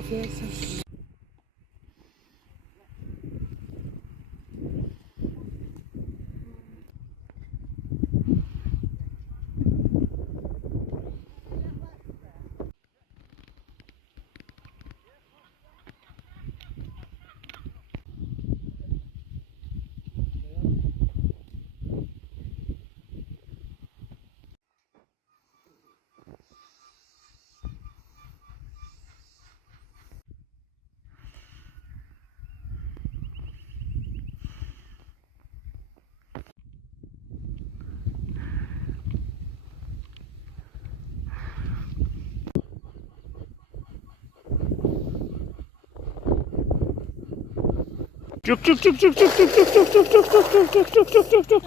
kapıyı açsın. Cuk cuk cuk cuk cuk cuk cuk cuk cuk cuk cuk cuk cuk cuk cuk cuk.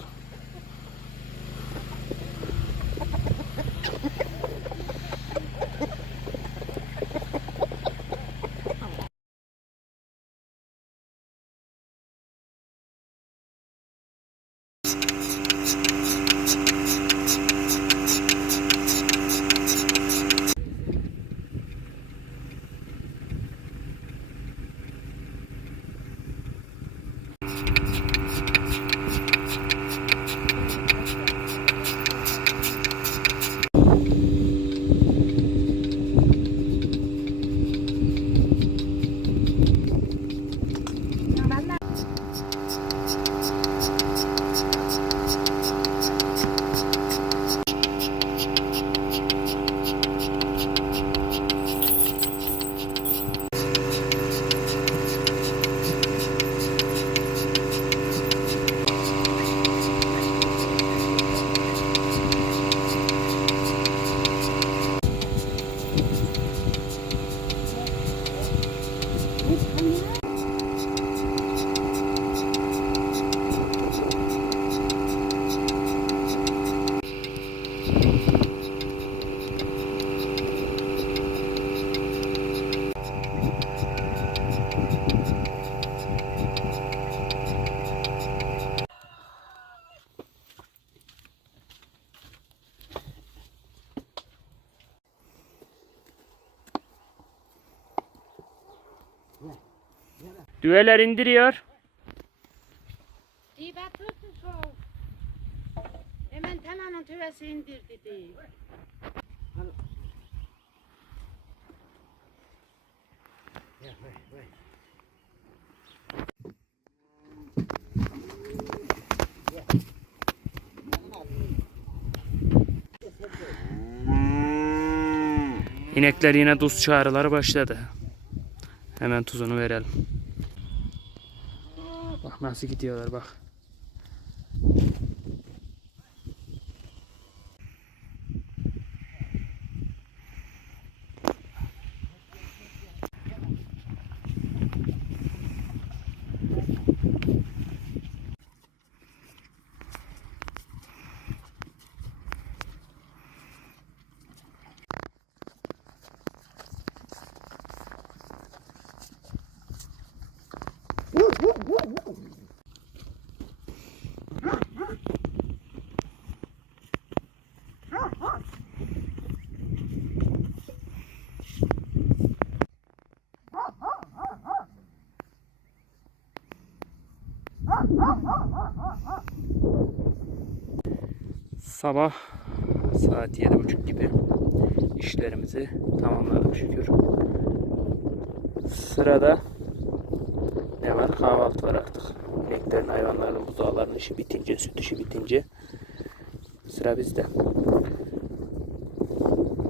Düveler indiriyor. İyi batırdı soğuk. Hemen tananın tüvesi indirdi diye. İnekler yine tuz çağrıları başladı. Hemen tuzunu verelim. Bak nasıl gidiyorlar bak. Sabah saat 7:30 gibi işlerimizi tamamladık şükür. Sırada ne var? Kahvaltı var artık. İneklerin, hayvanların, buzağların işi bitince, süt işi bitince sıra bizde.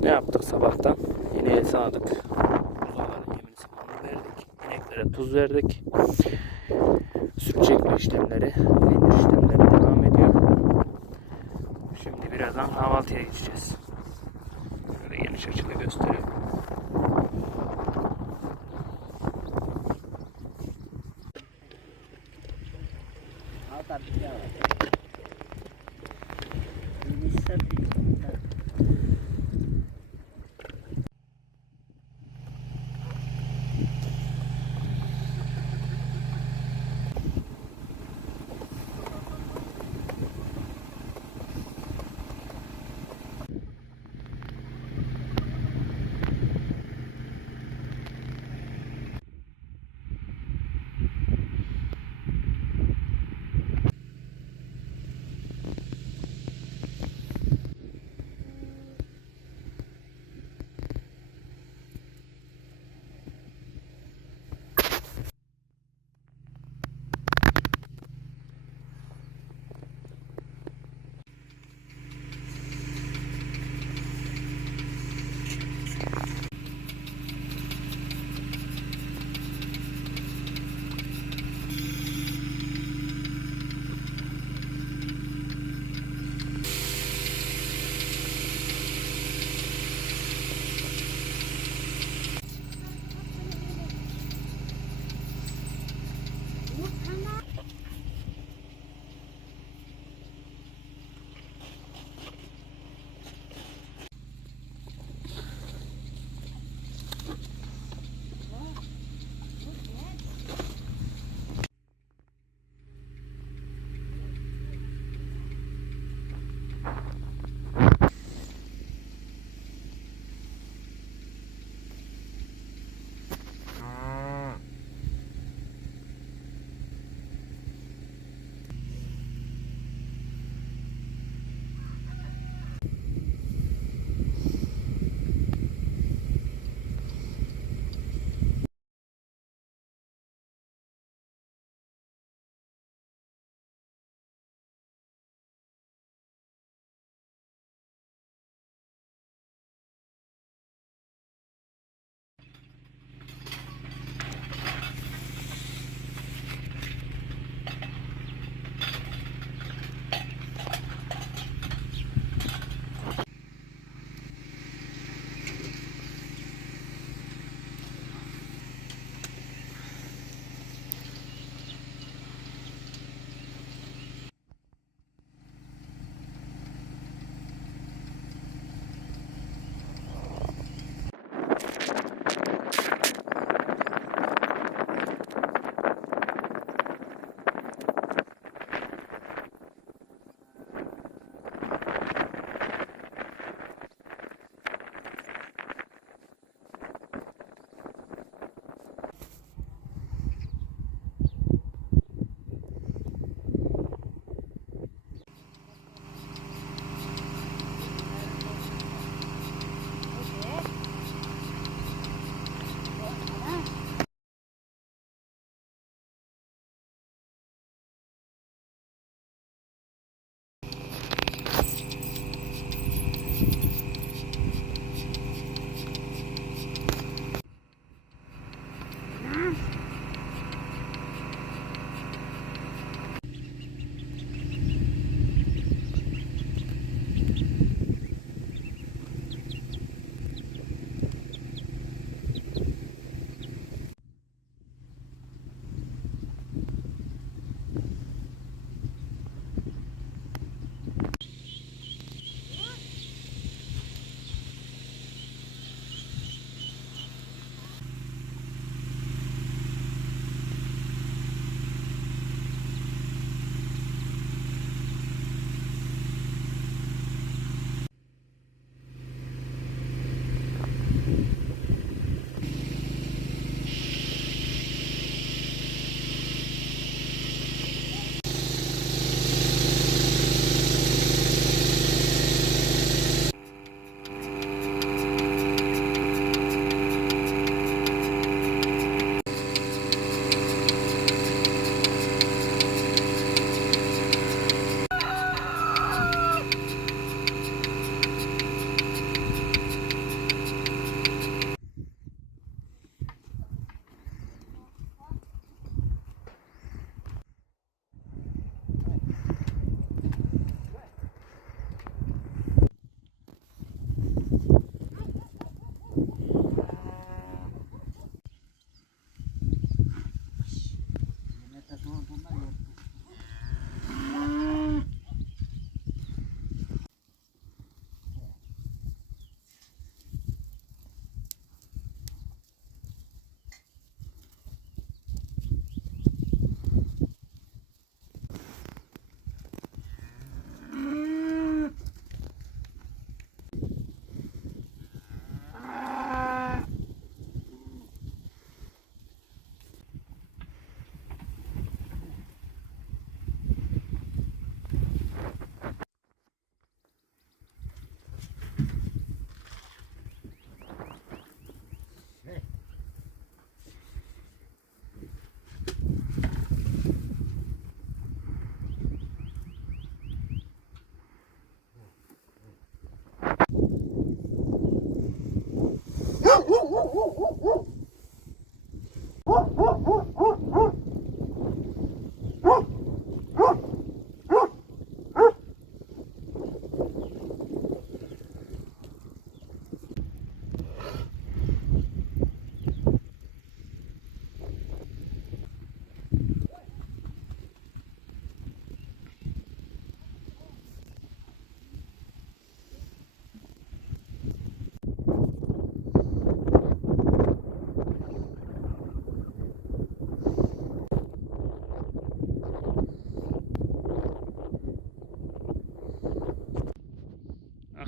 Ne yaptık sabahtan? Yine el sağladık. Buzağların yemini samanını verdik. İneklere tuz verdik. Süt çekme işlemleri, peynir işlemleri devam ediyor. Şimdi birazdan kahvaltıya geçeceğiz. Şöyle geniş açılı göstereyim.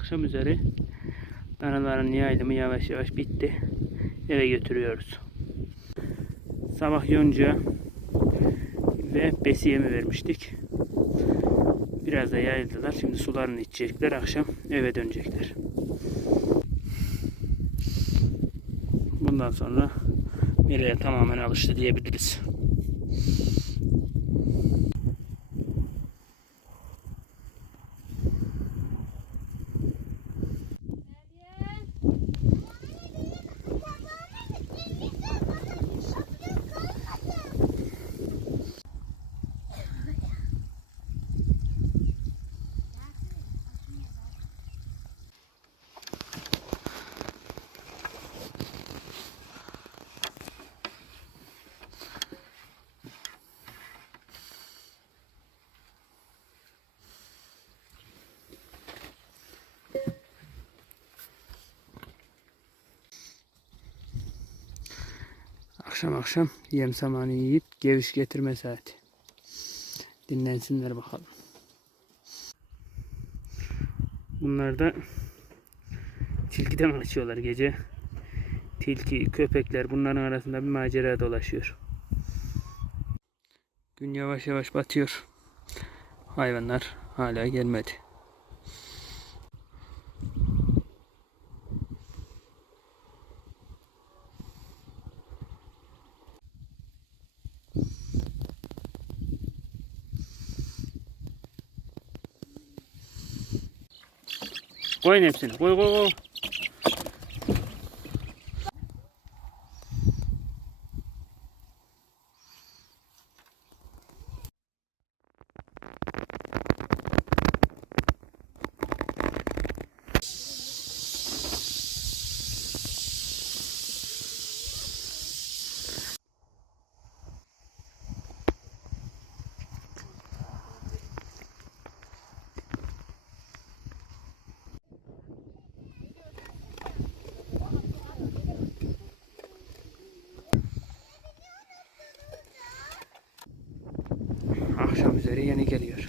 akşam üzeri danaların yaylımı yavaş yavaş bitti. Eve götürüyoruz. Sabah yonca ve besi yemi vermiştik. Biraz da yayıldılar. Şimdi sularını içecekler. Akşam eve dönecekler. Bundan sonra Meleğe tamamen alıştı diyebiliriz. Akşam yem samanı yiyip geviş getirme saati. Dinlensinler bakalım. Bunlar da tilkiden kaçıyorlar gece. Tilki, köpekler bunların arasında bir macera dolaşıyor. Gün yavaş yavaş batıyor. Hayvanlar hala gelmedi. Koyun hepsini. Koy koy koy. Akşam üzeri yeni geliyor.